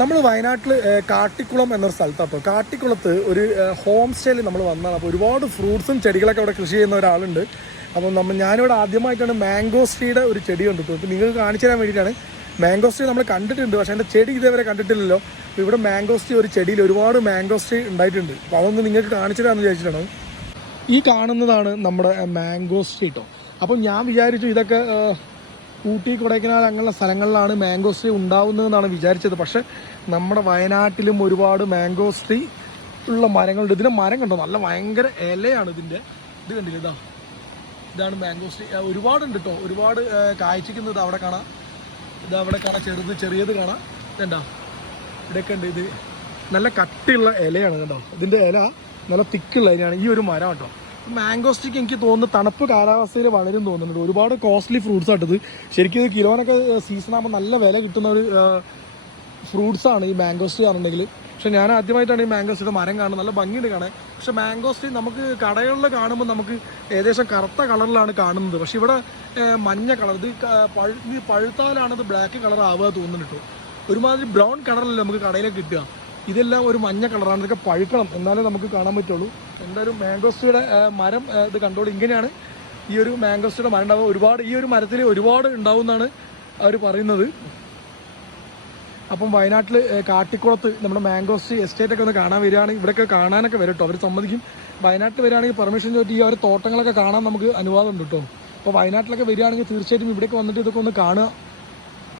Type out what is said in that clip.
നമ്മൾ വയനാട്ടിൽ കാട്ടിക്കുളം എന്നൊരു സ്ഥലത്താണ് അപ്പോൾ കാട്ടിക്കുളത്ത് ഒരു ഹോം സ്റ്റേയിൽ നമ്മൾ വന്നതാണ്. അപ്പോൾ ഒരുപാട് ഫ്രൂട്ട്സും ചെടികളൊക്കെ അവിടെ കൃഷി ചെയ്യുന്ന ഒരാളുണ്ട്. അപ്പോൾ നമ്മൾ ഞാനിവിടെ ആദ്യമായിട്ടാണ് മാംഗോസ്ട്രീയുടെ ഒരു ചെടി കണ്ടിട്ടു അപ്പോൾ നിങ്ങൾക്ക് കാണിച്ചു തരാൻ വേണ്ടിയിട്ടാണ്. മാംഗോസ്ട്രീ നമ്മൾ കണ്ടിട്ടുണ്ട്. പക്ഷേ എന്റെ ചെടി ഇതേവരെ കണ്ടിട്ടില്ലല്ലോ. അപ്പോൾ ഇവിടെ മാംഗോസ്ട്രീ ഒരു ചെടിയിൽ ഒരുപാട് മാംഗോസ്ട്രീ ഉണ്ടായിട്ടുണ്ട്. അപ്പോൾ അതൊന്ന് നിങ്ങൾക്ക് കാണിച്ചു തരാമെന്ന് വിചാരിച്ചിട്ടാണ്. ഈ കാണുന്നതാണ് നമ്മുടെ മാംഗോസ്ട്രീ കേട്ടോ അപ്പം ഞാൻ വിചാരിച്ചു ഇതൊക്കെ ഊട്ടി കൊടൈക്കനാൽ അങ്ങനെയുള്ള സ്ഥലങ്ങളിലാണ് മാംഗോസ് മാംഗോസ്ട്രീ ഉണ്ടാവുന്നതെന്നാണ് വിചാരിച്ചത്. പക്ഷെ നമ്മുടെ വയനാട്ടിലും ഒരുപാട് മാംഗോസ് ട്രീ ഉള്ള മരങ്ങളുണ്ട്. ഇതിന്റെ മരം കണ്ടോ? നല്ല ഭയങ്കര ഇലയാണ് ഇതിന്റെ ഇത് കണ്ടില്ല? ഇതാ. ഇതാണ് മാംഗോസ്ട്രീ ട്രീ ഒരുപാടുണ്ട് കേട്ടോ ഒരുപാട് കാഴ്ചയ്ക്കുന്നത് അവിടെ കാണാം. ഇത് അവിടെ കാണാം. ചെറുത് ചെറിയത് കാണാം. ഇതെന്താ? ഇവിടെയൊക്കെ ഉണ്ട്. ഇത് നല്ല കട്ടിയുള്ള ഇലയാണ് കേട്ടോ ഇതിന്റെ ഇല നല്ല തിക്കുള്ള ഇലയാണ്. ഈ ഒരു മരം കേട്ടോ. മാംഗോസ്റ്റിക്ക് എനിക്ക് തോന്നുന്നു തണുപ്പ് കാലാവസ്ഥയിൽ വളരും തോന്നുന്നുണ്ട്. ഒരുപാട് കോസ്റ്റ്ലി ഫ്രൂട്ട്സ് ആട്ടത് ശരിക്കും ഇത് കിലോനൊക്കെ സീസൺ ആകുമ്പോൾ നല്ല വില കിട്ടുന്ന ഒരു ഫ്രൂട്ട്സ് ആണ് ഈ മാംഗോസ്റ്റി ആണെന്നുണ്ടെങ്കിൽ. പക്ഷെ ഞാൻ ആദ്യമായിട്ടാണ് ഈ മാംഗോസ്റ്റിയുടെ മരം കാണുന്നത്. നല്ല ഭംഗിയുണ്ട് കാണാൻ. പക്ഷെ മാംഗോസ്റ്റി നമുക്ക് കടകളിൽ കാണുമ്പോൾ നമുക്ക് ഏകദേശം കറുത്ത കളറിലാണ് കാണുന്നത്. പക്ഷെ ഇവിടെ മഞ്ഞ കളർ ഇത് പഴുത്താലാണ് ഇത് ബ്ലാക്ക് കളർ ആവുക തോന്നുന്നുണ്ട് ഒരുമാതിരി ബ്രൗൺ കളറല്ലേ നമുക്ക് കടയിലേക്ക് കിട്ടുക. ഇതെല്ലാം ഒരു മഞ്ഞ കളറാണ്. ഇതൊക്കെ പഴുക്കണം. എന്നാലേ നമുക്ക് കാണാൻ പറ്റുള്ളൂ. എന്തായാലും മാംഗോസ്റ്റിയുടെ മരം ഇത് കണ്ടോളൂ. ഇങ്ങനെയാണ് ഈ ഒരു മാംഗോസ്റ്റിയുടെ മരം ഉണ്ടാവുക. ഒരുപാട് ഈ ഒരു മരത്തിൽ ഒരുപാട് ഉണ്ടാവും എന്നാണ് അവർ പറയുന്നത്. അപ്പം വയനാട്ടിൽ കാട്ടിക്കുളത്ത് നമ്മുടെ മാംഗോസ്റ്റി എസ്റ്റേറ്റ് ഒക്കെ ഒന്ന് കാണാൻ വരികയാണെങ്കിൽ ഇവിടെയൊക്കെ കാണാനൊക്കെ വരും കേട്ടോ. അവർ സമ്മതിക്കും. വയനാട്ടിൽ വരികയാണെങ്കിൽ പെർമിഷൻ ചോദിച്ചു ഈ ഒരു തോട്ടങ്ങളൊക്കെ കാണാൻ നമുക്ക് അനുവാദം ഉണ്ട് കേട്ടോ. അപ്പോൾ വയനാട്ടിലൊക്കെ വരികയാണെങ്കിൽ തീർച്ചയായിട്ടും ഇവിടേക്ക് വന്നിട്ട് ഇതൊക്കെ ഒന്ന് കാണുക.